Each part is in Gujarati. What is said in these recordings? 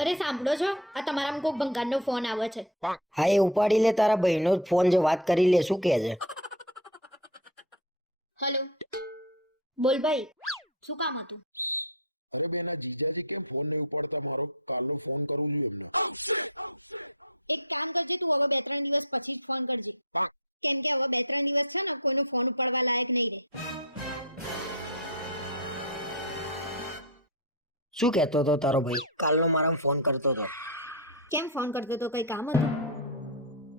અરે સાંભળો છો? આ તમારા કોઈક ભંગારનો ફોન આવે છે. હા એ ઉપાડી લે તારા ભાઈનો ફોન જે વાત કરી લે શું કહે છે? હેલો બોલ ભાઈ શું કામ હતું? કેમ કે હવે બે ત્રણ દિવસ છે ને કોઈનો ફોન ઉપાડવા લાયક નહીં રહે. શું કહેતો હતો તારો ભાઈ? કાલનો મારા ફોન કરતો હતો. કેમ ફોન કરતો હતો? કઈ કામ હતું?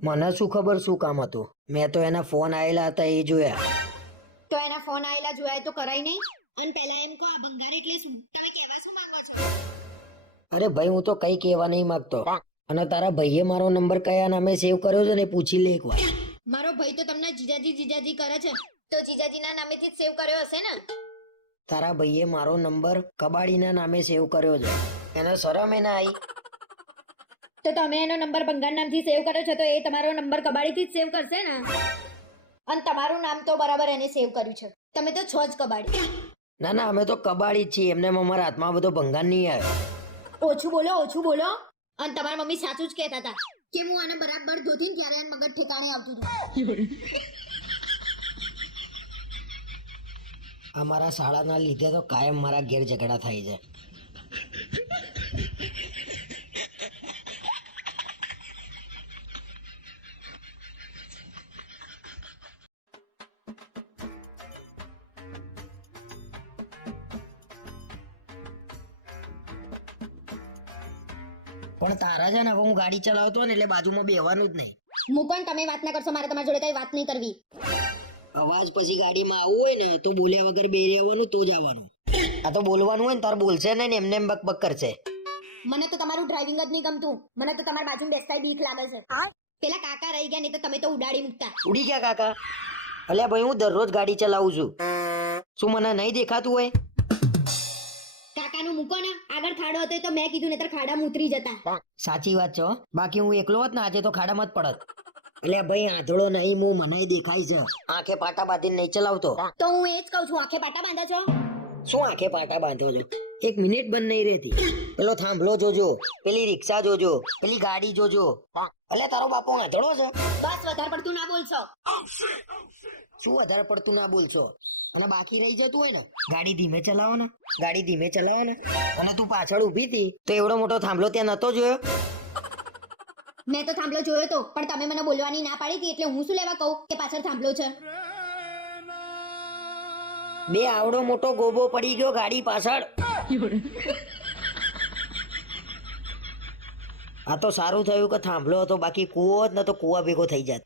મને શું ખબર શું કામ હતું? મેં તો એના ફોન આવેલા હતા એ જોયા. તો એના ફોન આયેલા જોયા તો કરાય નહીં? અને પહેલા એમ કહો આ ભંગાર એટલે શું? તમે કહેવા શું માંગો છો? અરે ભાઈ હું તો કઈ કહેવા નહીં માંગતો. અને તારા ભાઈએ મારો નંબર કયા નામે સેવ કર્યો છે ને પૂછી લે એકવાર. મારો ભાઈ તો તમને જીજાજી જીજાજી કરે છે. તો જીજાજીના નામેથી જ સેવ કર્યો હશે ને? તારા ભાઈએ મારો નંબર કબાડીના નામે સેવ કર્યો છે. એને શરમ એના આવી તો તમે એનો નંબર ભંગાર નામથી સેવ કર્યો છે તો એ તમારો નંબર કબાડીથી જ સેવ કરશે ને? અને તમારું નામ તો બરાબર એને સેવ કર્યું છે. તમે તો છો જ કબાડી. ના ના અમે તો કબાડી જ છીએ. એમને અમારા હાથમાં બધો ભંગાર નહીં આવ્યો ઓછું બોલો ઓછું બોલો. અને તમારા મમ્મી સાચું જ કહેતા હતા કે હું આને બરાબર ધોતી ને ત્યારે મગજ ઠેકાણે આવતું હતું. અમારા શાળાના લીધે તો કાયમ મારા ઘેર ઝઘડા થાય છે. પણ તારા છે ને હું ગાડી ચલાવતો ને એટલે બાજુમાં બેવાનું જ નહીં. હું પણ તમે વાત ના કરશો, મારે તમારી જોડે કઈ વાત નહીં કરવી. અવાજ પછી ગાડીમાં આવવું હોય ને તો બોલ્યા વગર બે રહેવાનું તો જ આવવાનું. આ તો બોલવાનું હોય ને તાર બોલશે નહીં ને એમને એમ બક બક કરશે. મને તો તમારું ડ્રાઇવિંગ જ નહીં ગમતું. મને તો તમારી બાજુમાં બેસતા બીક લાગે છે. પેલા કાકા રહી ગયા નહીં તો તમે તો ઉડાડી મૂકતા. ઉડી ગયા કાકા? અલ્યા ભાઈ હું દરરોજ ગાડી ચલાવું છું. શું મને નહીં દેખાતું હોય? કાકાનું મૂકો ને. આગળ ખાડો હતો તો મેં કીધું નહીતર ખાડામાં ઉતરી જતા. સાચી વાત છો બાકી હું એકલો હોત ને આજે તો ખાડામાં જ પડત. એટલે ભાઈ આંધળો નહીં હું મને દેખાય છે. આંખે પાટા બાંધીને નહીં ચલાવતો. તો હું એ જ કહું છું આંખે પાટા બાંધા છો? શું આંખે પાટા બાંધો છો? એક મિનિટ બંધ નહીં રહેતી. પેલો થાંભલો જોજો પેલી રિક્ષા જોજો પેલી ગાડી જોજો. એટલે તારો બાપો આંધળો છે? બસ વધારે પડતું ના બોલશો. શું વધારે પડતું ના બોલશો? અને બાકી રહી જતું હોય ને ગાડી ધીમે ચલાવો ને ગાડી ધીમે ચલાવો ને અને તું પાછળ ઊભી હતી તો એવડો મોટો થાંભલો ત્યાં નતો જોયો? મેં તો થાંભલો જોયો તો, પણ તમે મને બોલવાની ના પાડી હતી એટલે હું શું લેવા કહું કે પાછળ થાંભલો છે? બે આવડો મોટો ગોબો પડી ગયો ગાડી પાછળ. આ તો સારું થયું કે થાંભલો હતો, બાકી કૂવો જ ન તો કૂવા ભેગો થઈ જાત.